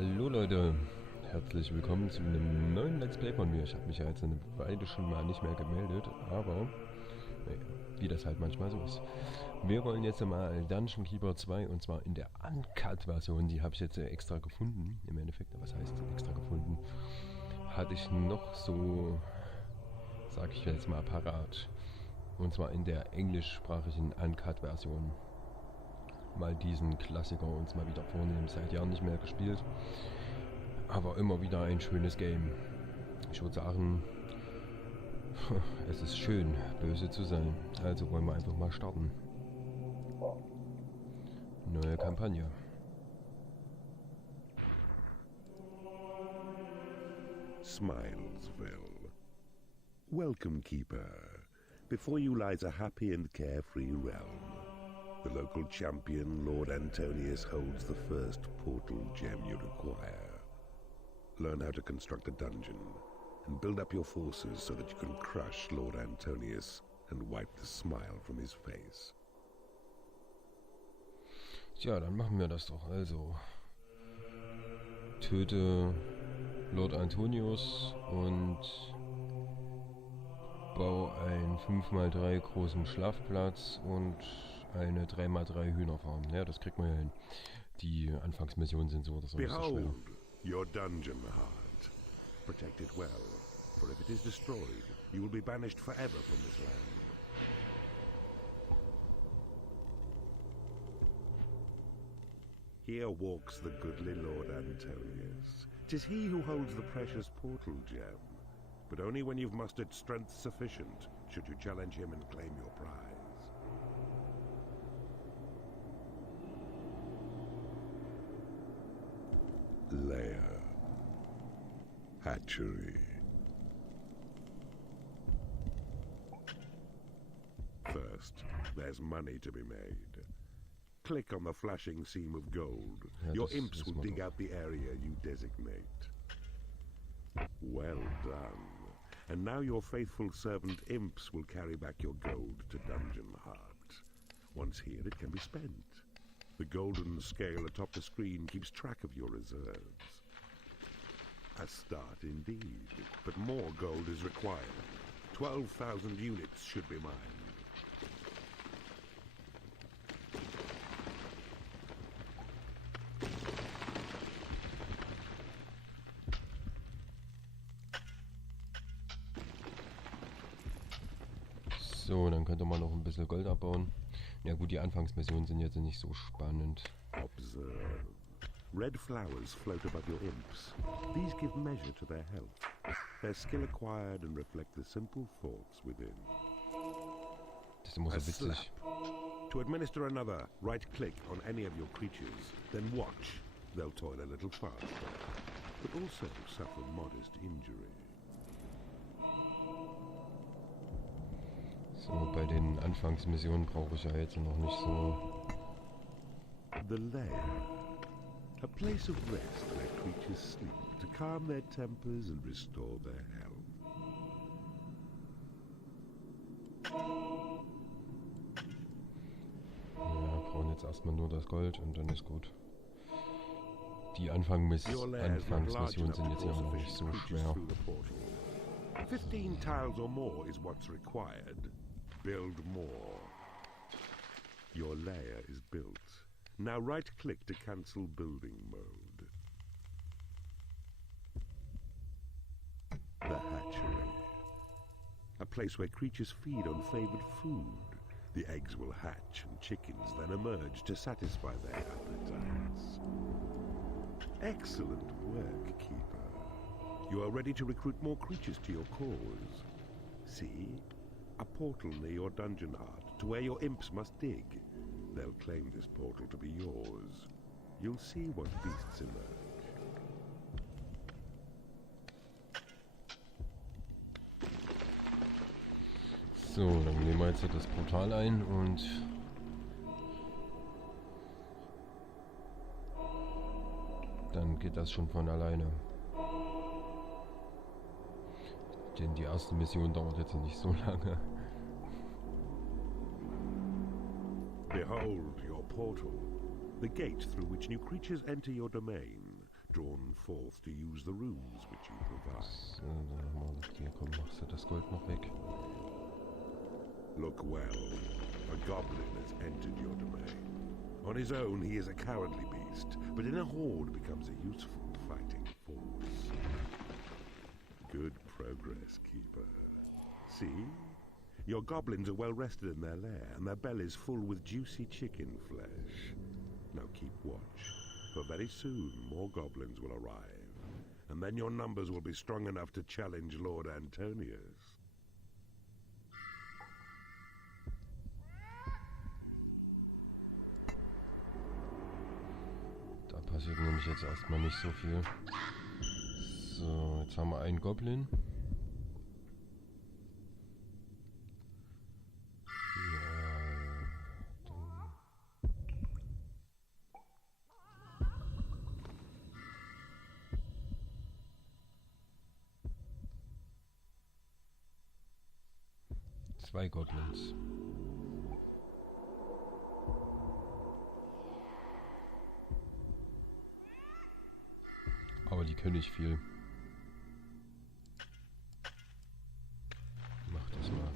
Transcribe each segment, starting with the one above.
Hallo Leute, herzlich willkommen zu einem neuen Let's Play von mir. Ich habe mich ja jetzt eine Weile schon mal nicht mehr gemeldet, aber naja, wie das halt manchmal so ist. Wir wollen jetzt mal Dungeon Keeper 2 und zwar in der Uncut-Version. Die habe ich jetzt extra gefunden. Im Endeffekt, was heißt extra gefunden? Hatte ich noch so, sag ich jetzt mal, parat. Und zwar in der englischsprachigen Uncut-Version. Mal diesen Klassiker uns mal wieder vornehmen. Seit Jahren nicht mehr gespielt. Aber immer wieder ein schönes Game. Ich würde sagen, es ist schön, böse zu sein. Also wollen wir einfach mal starten. Neue Kampagne. Smilesville. Welcome, Keeper. Before you lies a happy and carefree realm. The local champion, Lord Antonius, holds the first portal gem you require. Learn how to construct a dungeon, and build up your forces so that you can crush Lord Antonius and wipe the smile from his face. Tja, dann machen wir das doch. Also, töte Lord Antonius und bau einen 5×3 großen Schlafplatz und eine 3×3 Hühnerfarm. Ja, das kriegt man ja hin. Die Anfangsmissionen sind so oder so nicht so schwer. Behold, your dungeon heart. Protect it well, for if it is destroyed, you will be banished forever from this land. Here walks the goodly Lord Antonius. 'Tis he who holds the precious portal gem, but only when you've mustered strength sufficient should you challenge him and claim your prize. Lair. Hatchery. First, there's money to be made. Click on the flashing seam of gold. Ja, Your das imps will wissen wir dig doch. out the area you designate. Well done. And now your faithful servant imps will carry back your gold to Dungeon Heart. Once here, it can be spent. The golden scale atop the screen keeps track of your reserves. A start indeed, but more gold is required. 12,000 units should be mined. So, dann könnte man noch ein bisschen Gold abbauen. Ja gut, die Anfangsmissionen sind jetzt nicht so spannend. Observe. Red flowers float above your imps. These give measure to their health. Their skill acquired and reflect the simple thoughts within. Das ist immer A so witzig. slap. To administer another, right-click on any of your creatures, then watch. They'll toil a little faster, but also suffer modest injury. So, bei den Anfangsmissionen brauche ich ja jetzt noch nicht so. The Lair. A place of rest where creatures sleep to calm their tempers and restore their health. Ja, brauchen jetzt erstmal nur das Gold und dann ist gut. Die Your lair is not large Anfangsmissionen sind enough jetzt to ja draw noch nicht sufficient so creatures schwer. through the portal. 15 tiles or more is what's required. Build more. Your lair is built. Now right-click to cancel building mode. The hatchery. A place where creatures feed on favored food. The eggs will hatch and chickens then emerge to satisfy their appetites. Excellent work, Keeper. You are ready to recruit more creatures to your cause. See? A portal near your dungeon heart to where your imps must dig. They'll claim this portal to be yours. You'll see what beasts emerge. So, dann nehmen wir jetzt hier das Portal ein und dann geht das schon von alleine. Denn die erste Mission dauert jetzt nicht so lange. Behold your portal. The gate through which new creatures enter your domain. drawn forth to use the runes which you provide. So, dann haben wir das hier. Komm, machst du das Gold noch weg. Look well. A goblin has entered your domain. On his own, he is a cowardly beast, but in a horde becomes a useful fighting force. Good progress, Keeper. See? Your goblins are well rested in their lair, and their bellies full with juicy chicken flesh. Now keep watch, for very soon more goblins will arrive, and then your numbers will be strong enough to challenge Lord Antonius. Da passiert nämlich jetzt erstmal nicht so viel. So, jetzt haben wir einen Goblin. Zwei Goblins. Aber die können nicht viel. Mach das mal.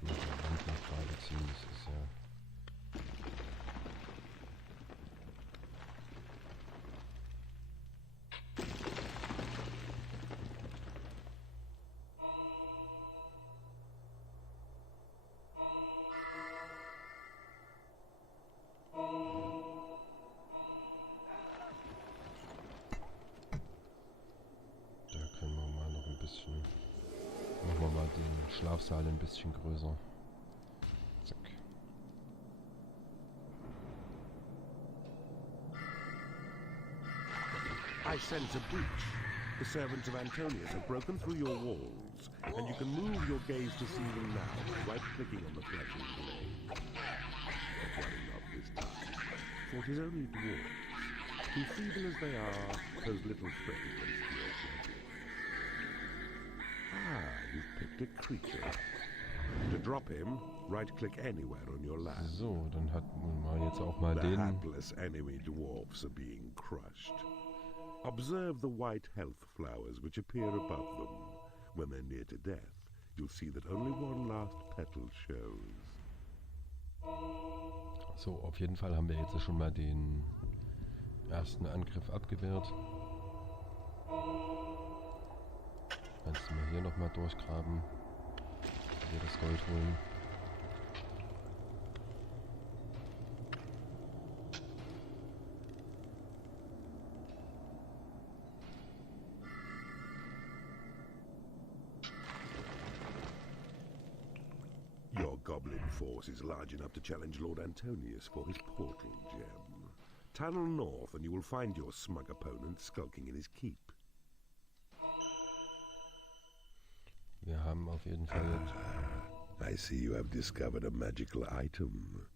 Mit der Hand nach gerade ziehen, das ist ja... Machen wir mal den Schlafsaal ein bisschen größer. Zack. I sense a breach. The servants of Antonius have broken through your walls, and you can move your gaze to see them now by right-clicking on the flashing blade. But worry not this time, for it is only dwarves, who, feeble as they are, pose little threat against your magic. Ah, you've picked a creature. To drop him, right-click anywhere on your lap. So, dann hat man jetzt auch mal The den... hapless enemy dwarfs are being crushed. Observe the white health flowers which appear above them. When they're near to death, you'll see that only one last petal shows. So, auf jeden Fall haben wir jetzt schon mal den ersten Angriff abgewehrt. Kannst du mal hier nochmal durchgraben. Hier das Gold holen. Your goblin force is large enough to challenge Lord Antonius for his portal gem. Tunnel north and you will find your smug opponent skulking in his keep. Wir haben auf jeden Fall jetzt... I see you have discovered a magical item.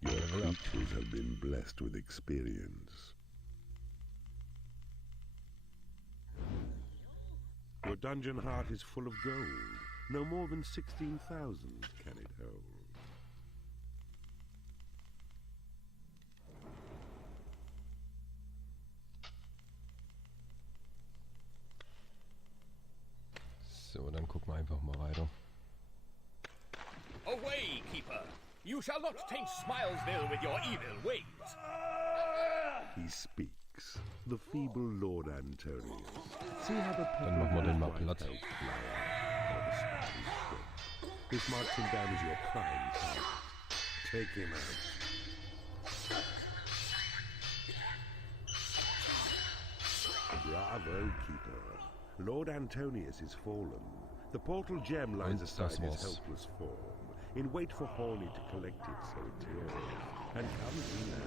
Your creatures have been blessed with experience. Your dungeon heart is full of gold. No more than 16,000 can it hold. So, dann gucken wir einfach mal weiter. Away, Keeper! You shall not taint Smilesville with your evil ways! He speaks. The feeble Lord Antonius. See how the Dann machen wir den mal platt. This marks him down as your prime target. Take him out. Bravo, Keeper. Lord Antonius is fallen. The portal gem lies aside his helpless form, in wait for Horny to collect it so it's yours. And comes he now.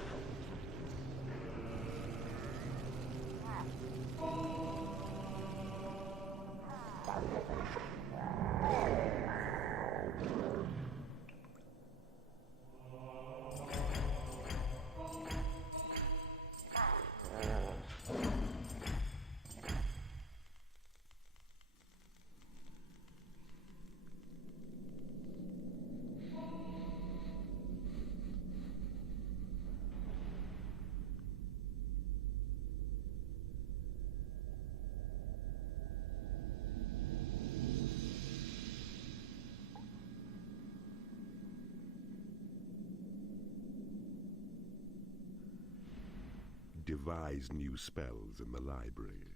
devise new spells in the library.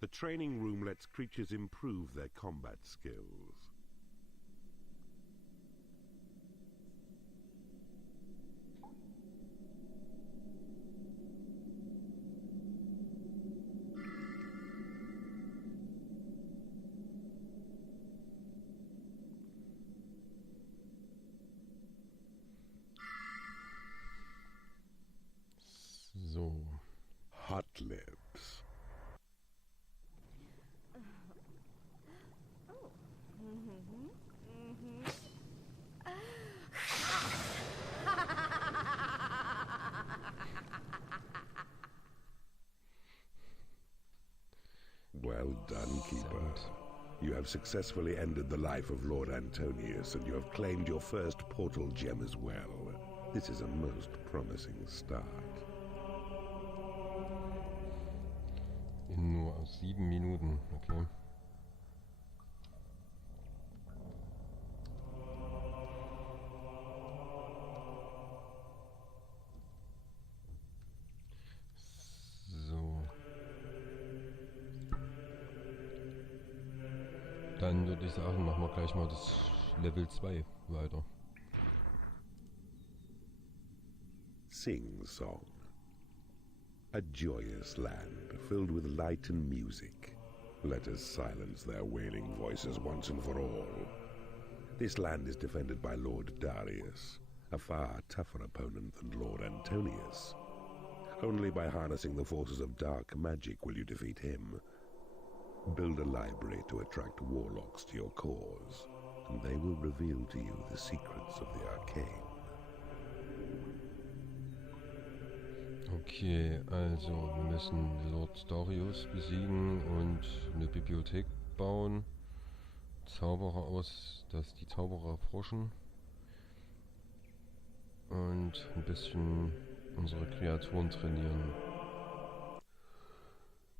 The training room lets creatures improve their combat skills. So. Hot lips. Well done, Keeper. You have successfully ended the life of Lord Antonius, and you have claimed your first portal gem as well. This is a most promising start. In nur 7 Minuten, okay. So. Dann würde ich sagen, machen wir gleich mal das Level 2 weiter. Sing Song. A joyous land filled with light and music. Let us silence their wailing voices once and for all. This land is defended by Lord Darius, a far tougher opponent than Lord Antonius. Only by harnessing the forces of dark magic will you defeat him. Build a library to attract warlocks to your cause, and they will reveal to you the secrets of the arcane. Okay, also wir müssen Lord Darius besiegen und eine Bibliothek bauen. Zauberer aus, dass die Zauberer erforschen. Und ein bisschen unsere Kreaturen trainieren.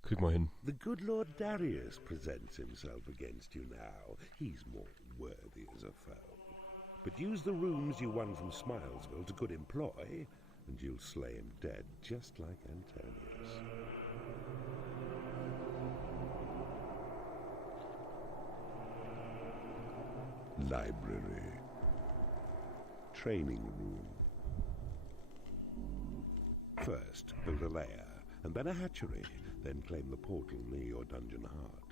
Krieg mal hin. The good Lord Darius presents himself against you now. He's more worthy as a foe. But use the runes you won from Smilesville to good employ, and you'll slay him dead, just like Antonius. Library. Training room. First, build a lair, and then a hatchery, then claim the portal near your dungeon heart.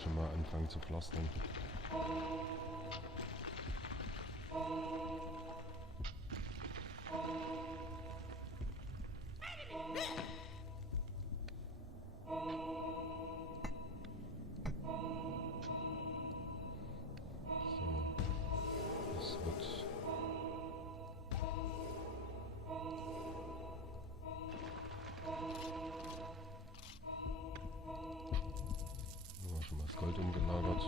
Schon mal anfangen zu pflastern. So, das wird schon mal das Gold umgelagert.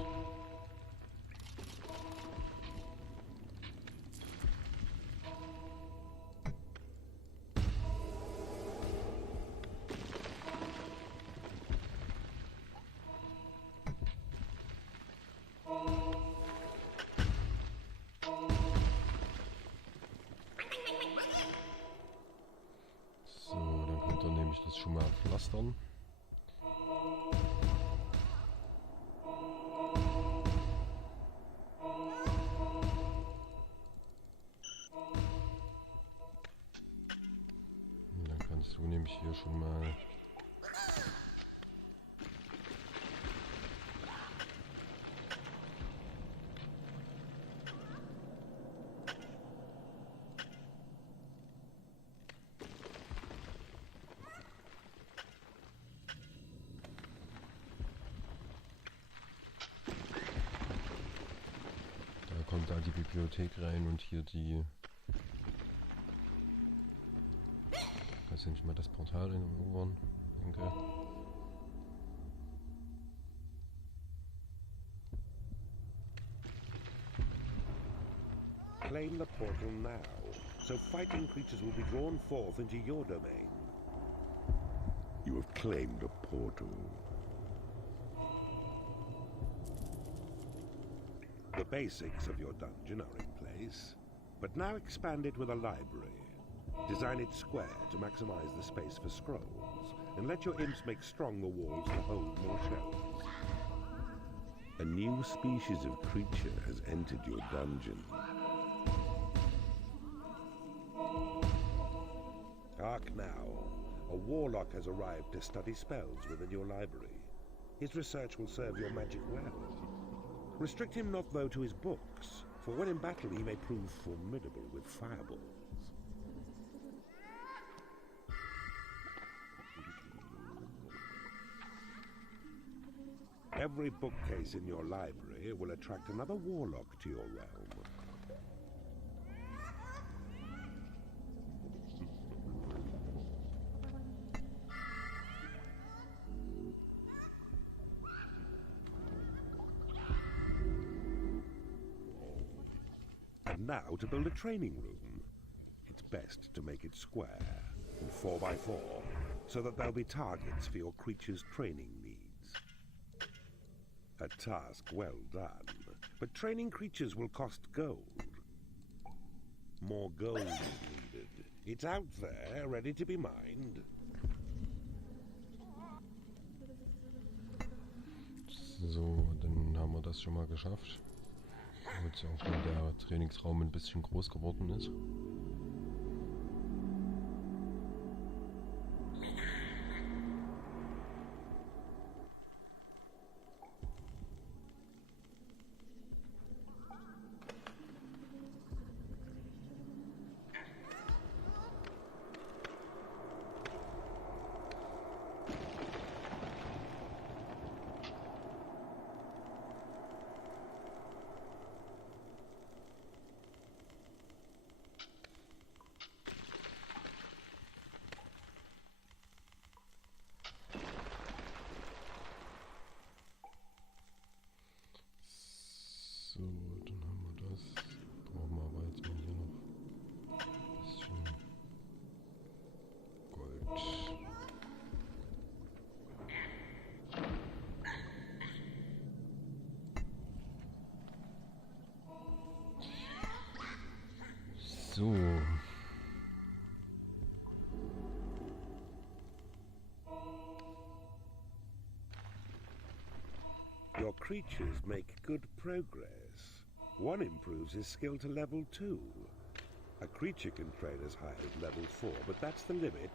So, dann könnt ihr nämlich das schon mal pflastern. Du nämlich hier schon mal mal die Bibliothek rein und hier die... Weiß nicht mal das Portal irgendwann. Danke. Claim the portal now, so fighting creatures will be drawn forth into your domain. You have claimed a portal. The basics of your dungeon are in place, but now expand it with a library. Design it square to maximize the space for scrolls, and let your imps make stronger walls to hold more shelves. A new species of creature has entered your dungeon. Hark now. A warlock has arrived to study spells within your library. His research will serve your magic well. Restrict him not, though, to his books, for when in battle he may prove formidable with fireballs. Every bookcase in your library will attract another warlock to your realm. And now to build a training room. It's best to make it square and 4x4, so that there'll be targets for your creature's training needs. A task well done, but training creatures will cost gold. More gold is needed. It's out there, ready to be mined. So, dann haben wir das schon mal geschafft. Jetzt auch wenn der Trainingsraum ein bisschen groß geworden ist. So, dann haben wir das. Brauchen wir aber jetzt mal hier noch ein bisschen Gold. So. Your creatures make good progress. One improves his skill to level 2. A creature can train as high as level 4, but that's the limit.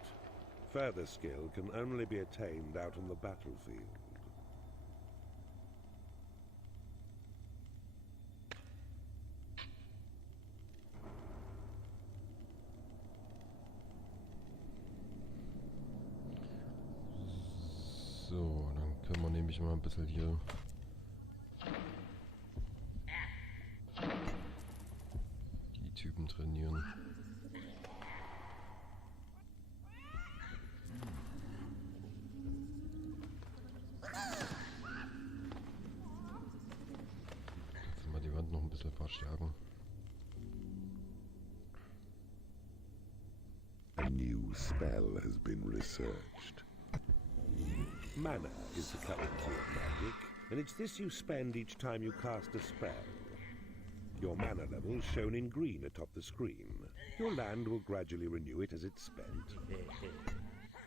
Further skill can only be attained out on the battlefield. So, dann können wir nämlich mal ein bisschen hier die Typen trainieren. Jetzt mal die Wand noch ein bisschen verstärken. A new spell has been researched. Mana is the currency of magic, and it's this you spend each time you cast a spell. Your mana level shown in green atop the screen. Your land will gradually renew it as it's spent.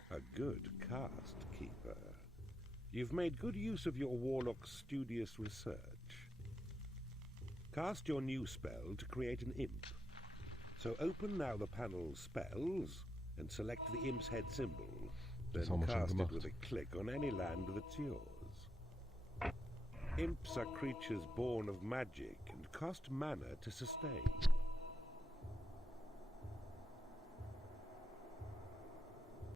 A good cast, Keeper. You've made good use of your warlock's studious research. Cast your new spell to create an imp. So open now the panel Spells and select the imp's head symbol. Then cast it with a click on any land that's yours. Imps are creatures born of magic and cost mana to sustain.